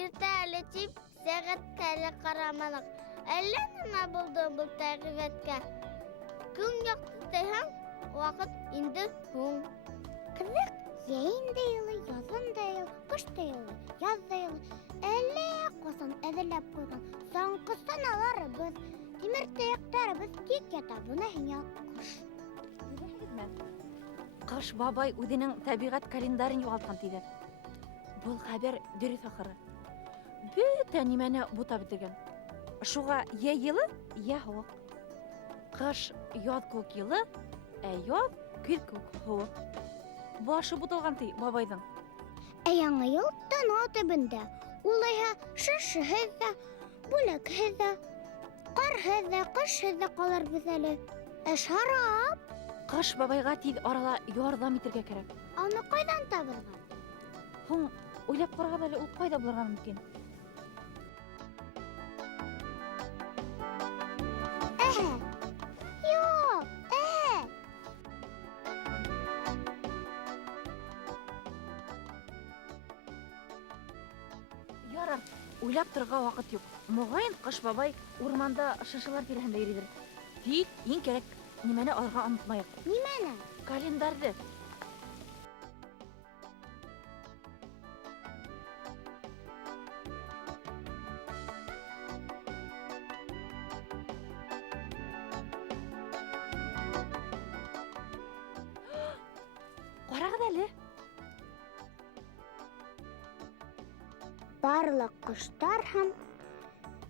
иртәлечип сәгатькә караманык. Әллә нема булды бу тәгъбәткә? Күн яктыйһың, вакыт инде һуң. Кызык, йәйен дә йылы, язын да йылы, кыш та йылы, яз да йылы. Әллә касан әҙерләп ҡуйған саңғы саналарыбыҙ, тимер таяҡтарыбыҙ тик ята. Бына һиңә ҡыш. Ҡыш бабай үҙенең тәбиғәт календарын юғалтҡан тиҙәр. Был хәбәр дөрөҫ ахыры. Бөтә нимәне бута бетергән. Шуға йә йылы, йә һыуыҡ. Ҡыш яҙ кеүек йылы, ә яҙ көҙ кеүек һыуыҡ. Башы буталған ти бабайҙың. Ә яңы йыл танау төбөндә. Улайһа шыршыһыҙ ҙа, бүләкһеҙ ҙә, ҡарһыҙ ҙа, ҡышһыҙ ҙа ҡалырбыҙ әле. Ә шарап? Ҡыш бабайға тиҙ арала ярҙам итергә кәрәк. Аны ҡайҙан табырға? Һуң, уйлап ҡарағыҙ әле, ул ҡайҙа булырға мөмкин? Юҡ, Ярар, уйлап торға ваҡыт юҡ. Моғайын, ҡыш бабай урманда шышылар тирәһендә йөрөйҙөр. Тик иң кәрәк нимәне алырға онотмайыҡ. Нимәне? Календарды. Ҡарағыҙ әле. Барлыҡ ҡоштар һәм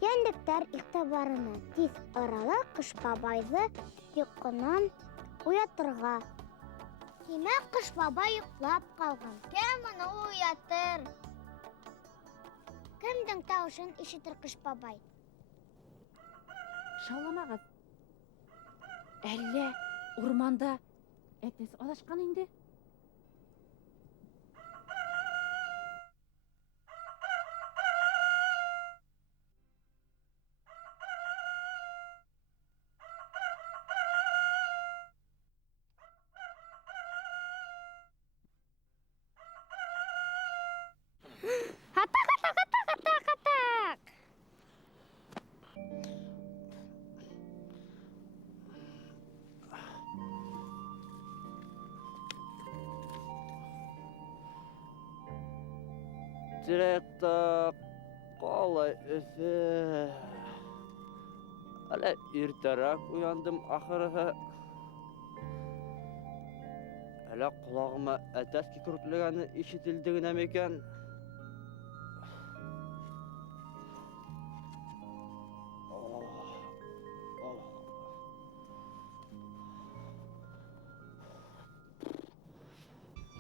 йәндектәр иғтибарына тиҙ арала ҡыш бабайҙы йоҡонан уятырға. Тимәк, ҡыш бабай йоҡлап ҡалған. Кем уны уятыр? Кемдең тауышын ишетер ҡыш бабай? Шауламағыҙ. Әллә урманда әтәс аҙашҡан инде? Атак! Тирәктә ҡалай эҫе. Әле иртәрәк уяндым, ахырыһы. Әле ҡолағыма әтәс кикертләгәне ишетелде генә микән?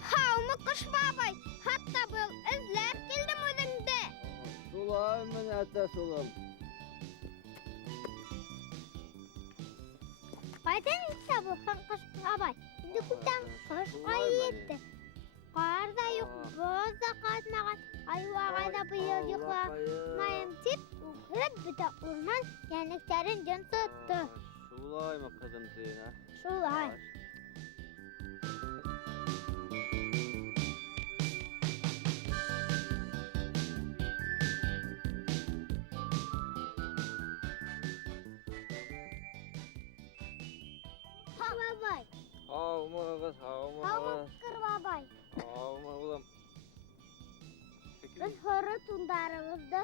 Һаумы ҡыш бабай, хатта был эҙләп килдем үҙеңде. Шулаймы, әтәс улым? Ҡайҙан итә булһын ҡыш бабай? Инде күптән ҡышҡа етте. Ҡар ҙа юҡ, боҙ ҙа ҡатмаған. Айваға ла быйыл йоҡламайым тип, үкһеп бөтә урман йәнлектәрен йонсотто. Шулаймы, ҡыҙым, тиен, ә? Шулай. Бабай, Һаумыгыз, һаумыгыз. Кыр бабай. Һаумы, улым. Biz һоро тундарыбыҙҙы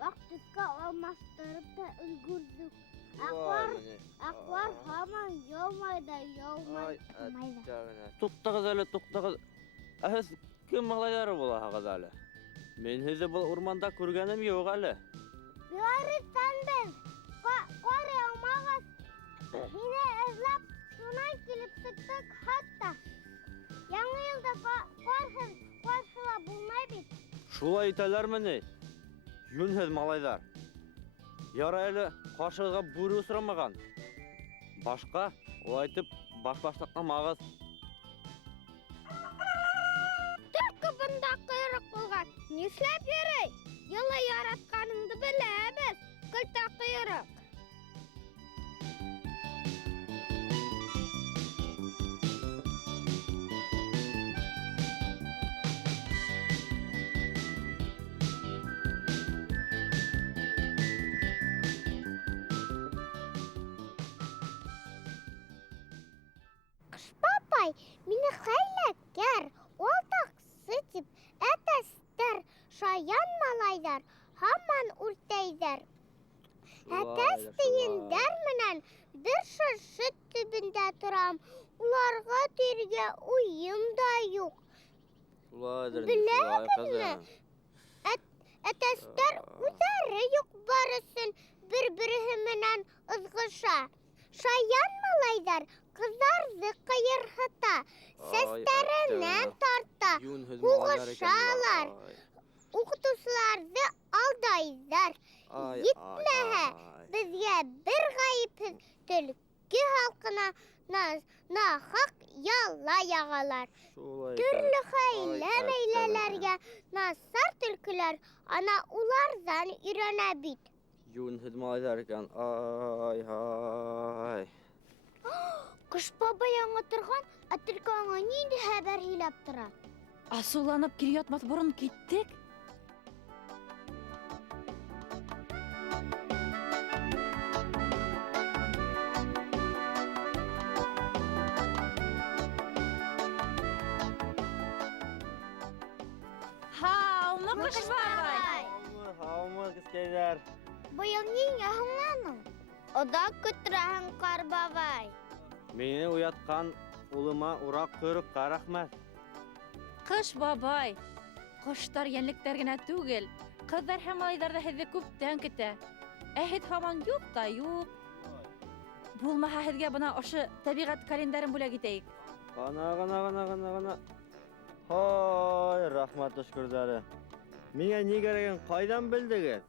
ваҡ-төҫкә алмаштырып та өлгөрҙөк. Аҡлар һаман яумай да яумай да. Туҡтағыҙ әле, туҡтағыҙ. Ә һеҙ кем малайҙары булаһығыҙ әле? Мин һеҙҙе был урманда күргәнем юҡ әле. Белорустанбыҙ. Ҡар яумағас, һине эҙләп шунан килеп сыҡтык хатта. Яңы йылда ҡарһыҙ ҡаршылап булмай бит. Шулай итәләрме ни? Йүнһеҙ малайҙар. Ярай әле ҡаршыға бүре осрамаған. Башҡа, улай итеп, баш-баштаҡламағыҙ. Төлкө бында ҡойроҡ булған. Нишләп йөрөй? Йылы яратҡаныңды беләбеҙ. Көлтә ҡойроҡ. Мине хәйләкәр, алтаксы тип әтәстәр, шаян малайдар, һаман үртәйдәр. Әтәс тиендәр менән бер шыршы төбендә торам, уларга тиргә уем да юк. Беләбезме? Әтәстәр үзләре юк барысын бер-бере менән ызгыша. Шаян малайдар кызларны кыерһыта, сәстәренә тарта, һугышалар, укытучыларны алдайдар. Етмәһә, безгә бер гаепһез төлке халкына нахак ялла ягалар. Төрле хәйлә-мәйләләргә насар төлкеләр, ана улардан өйрәнә бит. Юнһыз малайдар икән. Ай. Кыш бабай аңа торган, ә төлке аңа нинди хәбәр һөйләп тора? Асуланып кире ятмас борын киттек. Һаумы Кыш бабай. Һаумы кискәйләр. Быел нигә һуңланың? Ода көттерәһең Кар бабай. Мине уяткан улыма урак койрыкка рәхмәт. Кыш бабай. Коштар йәнлектәр генә түгел. Кызлар һәм малайдар да һеҙҙе күптән көтә. Ә һеҙ һаман юк та юк. Булмаһа һеҙгә бына ошо тәбиғәт календарын бүләк итәйек. Гана. Һай, рәхмәт төшкүрҙәре. Миңә ни кәрәген ҡайҙан белдегеҙ?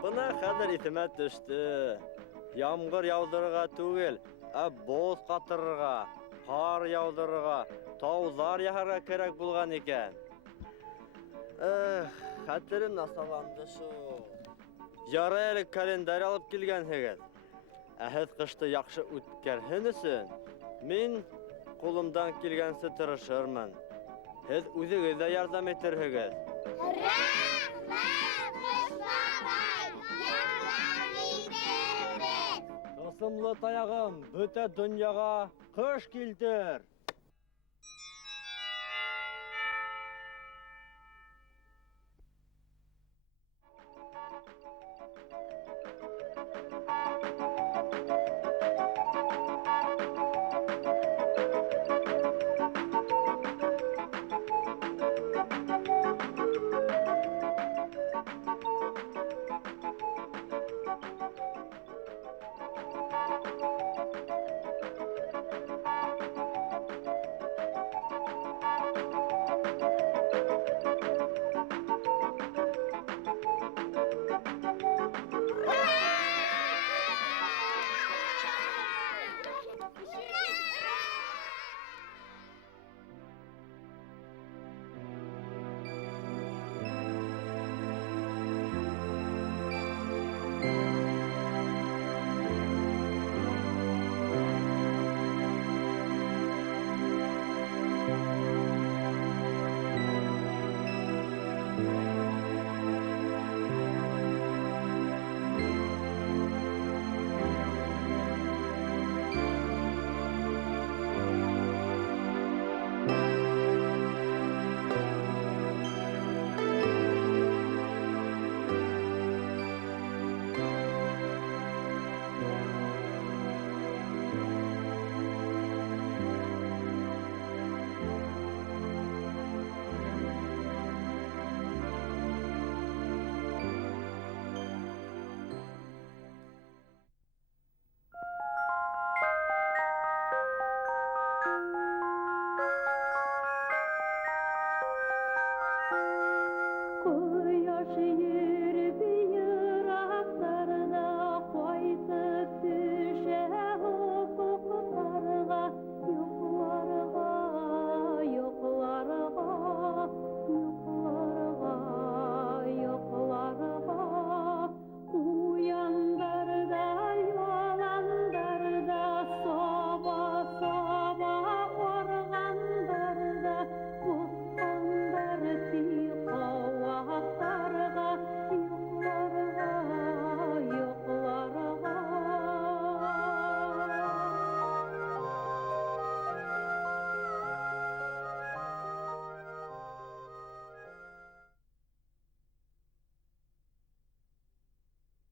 Бына хәзер исемә төште. Ямгыр яудырырга түгел, ә боз катырырга, кар яудырырга, таулар яһарга кирәк булган икән. Хәтерем насаланды шул. Ярый әле календарь алып килгәнһегез. Ә һез кышты яхшы үткәрһен өчен мин кулымдан килгәнчә тырышырмын. Һез үзегез дә ярдәм итерһегез. Тылсымлы таягым, бөтә дөньяга кыш килтер.